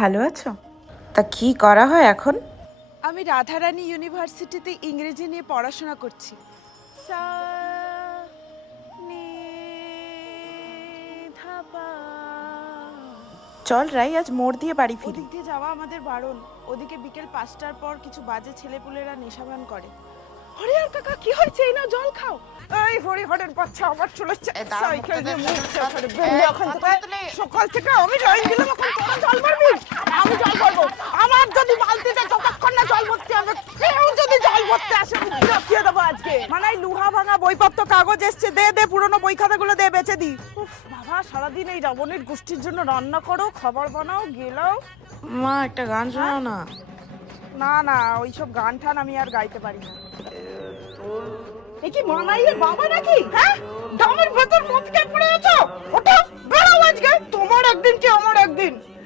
ভালো আছো? তা কি করা হয় এখন? আমি রাধারানী ইউনিভার্সিটিতে ইংরেজি নিয়ে পড়াশোনা করছি। সা নি ধা পা। চল রাই, আজ মোড় দিয়ে বাড়ি ফিরি। ওদিক দিয়ে যাওয়া আমাদের বারণ। ওদিকে বিকেল 5টার পর কিছু বাজে ছেলেপুলেরা নেশাভান করে। হরিহর কাকা কি হয়েছে? এই নাও জল খাও। এই হরিহরের বাচ্চা আবার চলেছে সাইকেল নিয়ে মুখছে ওখানে বেরিয়ে ওখান থেকে সকাল থেকে আমি লাইন দিলাম, এখন তোরা জল মারবি? আমি জল ভরবো? আমার যদি বালতিতে যতক্ষণ না জল ভরতে হবে, কেউ যদি জল ভরতে আসে আমি দেখিয়ে দেবো আজকে। মানে লুহা ভাঙা বইপত্র কাগজ এসছে, দে দে পুরনো বই খাতাগুলো দে বেচে দি। উফ বাবা, সারাদিন এই রাবণের গোষ্ঠীর জন্য রান্না করো, খাবার বানাও, গেলাও। মা, একটা গান শোনাও না। না না, ওইসব গান ঠান আমি আর গাইতে পারি না। এ কি মানাইয়ের বাবা নাকি? হ্যাঁ, দামের ভেতর মদ খেয়ে পড়ে আছো। ওঠো, বেরো আজকে। তোমার একদিন কি আমার একদিন।